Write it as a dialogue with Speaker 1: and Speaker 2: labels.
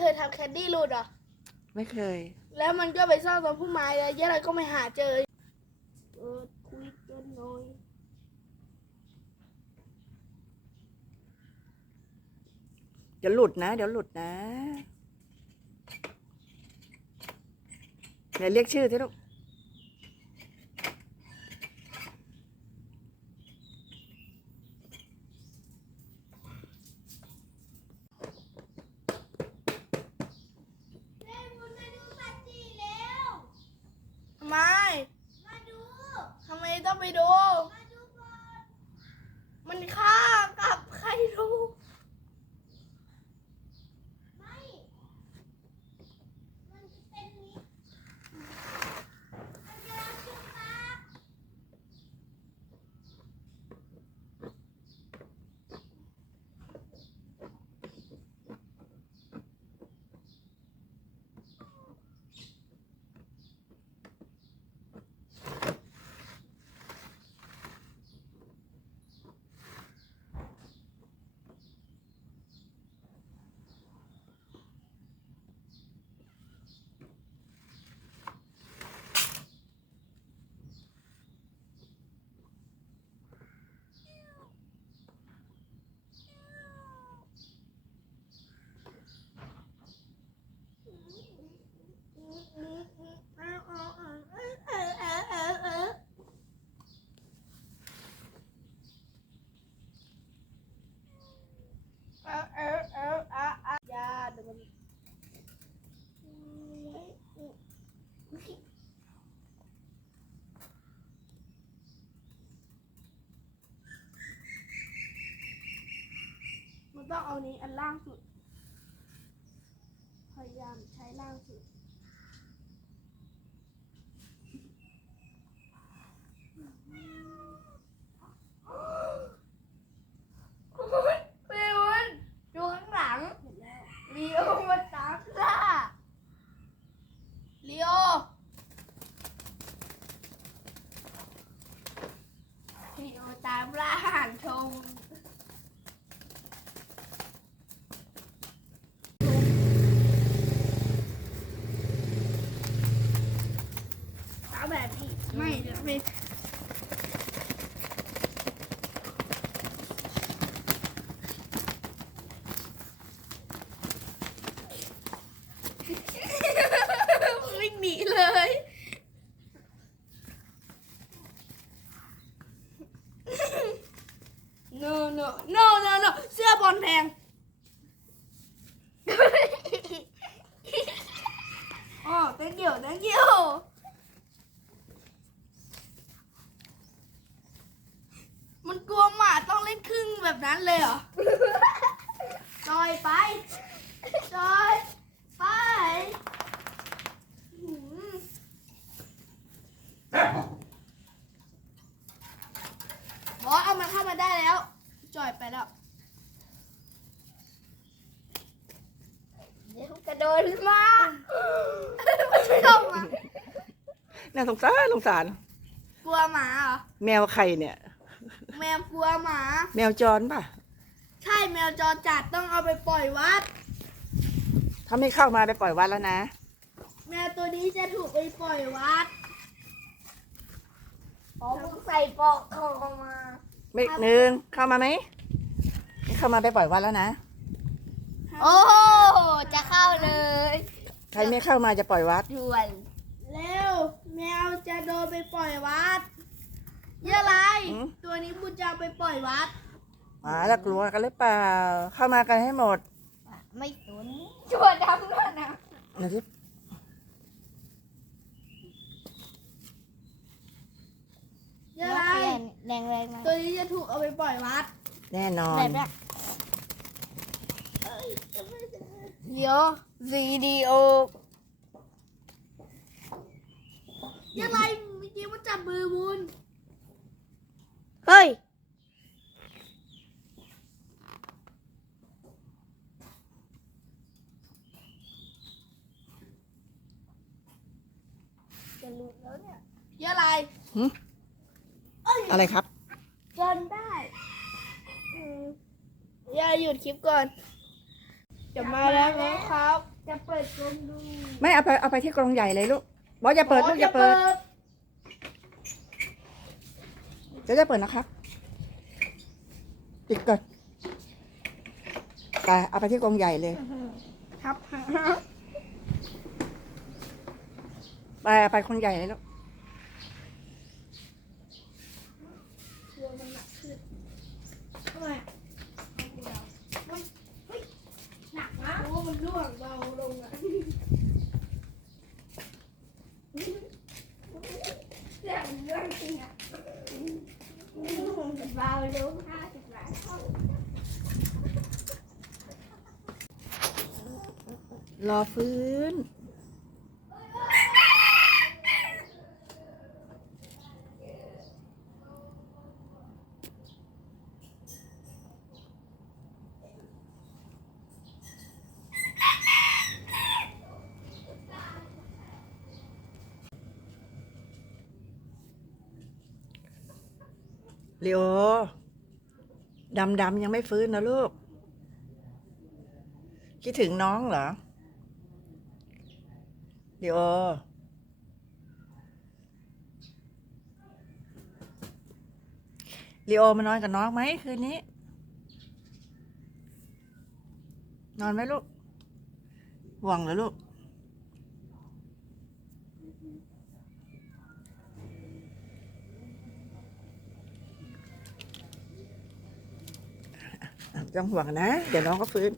Speaker 1: เคยทำแคนดี้หลุดเหรอ
Speaker 2: ไม่เคย
Speaker 1: แล้วมันก็ไปซ่อนตรงพุ่มไม้แล้วย่าอะไรก็ไม่หาเจอเออคุยกันหน่อย
Speaker 2: เดี๋ยวหลุดนะ เดี๋ยวหลุดนะเดี๋ยวเรียกชื่อที่ลูก
Speaker 3: แม่บุญมาดูสัตว์จีแล้ว
Speaker 1: ทำไม
Speaker 3: มาดู
Speaker 1: ทำ ไปดู
Speaker 3: มัน
Speaker 1: ฆ่ากับใครรู้
Speaker 3: ไม่ มันจะเป็นนี้มันจะรักชุดปาก
Speaker 1: เออเออเอออะอะอย่าเดี๋ยวมันมัน ต้องเอานี้อันล่างสุด พยายามใช้ล่างสุดโอ๊ยพี่วุ้นดูข้างหลังลีโอมาตามล่าลีโอลีโอตามล่าห่างชมตามแบบ นี้ไม่เดี๋ยวไม่วิ่งหนีเลย no no no no no เสื้อบอลแพงอ๋อ thank you thank you มันกลัวหมาต้องเล่นครึ่งแบบ นั้นเลยเหรอจอยไปจอยไปหืมบอสเอามันเข้ามาได้แล้วจ่อยไปแล้ว
Speaker 3: เดี๋ยวกระโดดมา
Speaker 1: มันไม่เข้ามา
Speaker 2: น่าสงสารสงสาร
Speaker 1: กลัวหมาเหรอ
Speaker 2: แมวใครเนี่ย
Speaker 1: แมวกลัวหมา
Speaker 2: แมวจรป่ะ
Speaker 1: ใช่แมวจรจัดต้องเอาไปปล่อยวัด
Speaker 2: ถ้าไม่เข้ามาไปปล่อยวัดแล้วนะ
Speaker 1: แมวตัวนี้จะถูกไปปล่อยวัด
Speaker 3: อ๋อมึงใส่ปลอกคอมา
Speaker 2: ไม่หนึ่งเข้ามาไหมไม่เข้ามาไปปล่อยวัดแล้วนะ
Speaker 3: โอ้จะเข้าเลย
Speaker 2: ใครไม่เข้ามาจะปล่อยวัด
Speaker 3: ด่วน
Speaker 1: เร็ว แมวจะโดนไปปล่อยวัดเยอะอะไร
Speaker 2: หืม
Speaker 1: ตัวนี้บุญจะเอาไปปล่อยวัด
Speaker 2: หมาจะกลัวกันหรือเปล่า เข้ามากันให้หมด
Speaker 3: ไม่สนชัวดำนั่นนะ
Speaker 2: เดี๋ยวที่
Speaker 1: เยอะอะไร
Speaker 3: แรงแรงนะ
Speaker 1: ตัวนี้จะถูกเอาไปปล่อยวัด
Speaker 2: แน่นอน
Speaker 3: แบบเนี้ยเดี๋ยววิดีโอ
Speaker 1: เยอะอะไรเมื่อกี้มันจับมือบุญ
Speaker 3: เฮ้ย จะหลุดแล้วเนี่ย
Speaker 1: เยอะอะไร
Speaker 2: หึอะไรครับ
Speaker 1: จนได้อืมอย่าหยุดคลิปก่อน
Speaker 3: จะมาแล้วนะครับ จะเปิดกรงดู
Speaker 2: ไม่เอาไปเอาไปที่กรงใหญ่เลยลูกบอกอย่าเปิดลูกอย่าเปิดเดี๋ยวจะเปิดนะครับปิดก่อนไปเอาไปที่กรงใหญ่เลย
Speaker 3: ครับ
Speaker 2: ไปเอาไปคนใหญ่เลยลูก
Speaker 3: ทำไมมันเฮ้ยหนักนะโอ้มันร่วงเบาลงอะเรื่องเรื่องจริงอะเบาลงห้าสิบบาทเท่าร ร
Speaker 2: อฟื้น เลโอดำดำๆยังไม่ฟื้นนะลูก คิดถึงน้องเหรอ เลโอเลโอมานอนกับน้องไหมคืนนี้ นอนไหมลูกห่วงเหรอลูกอะต้องห่วงนะ เดี๋ยวน้องก็ฟื้น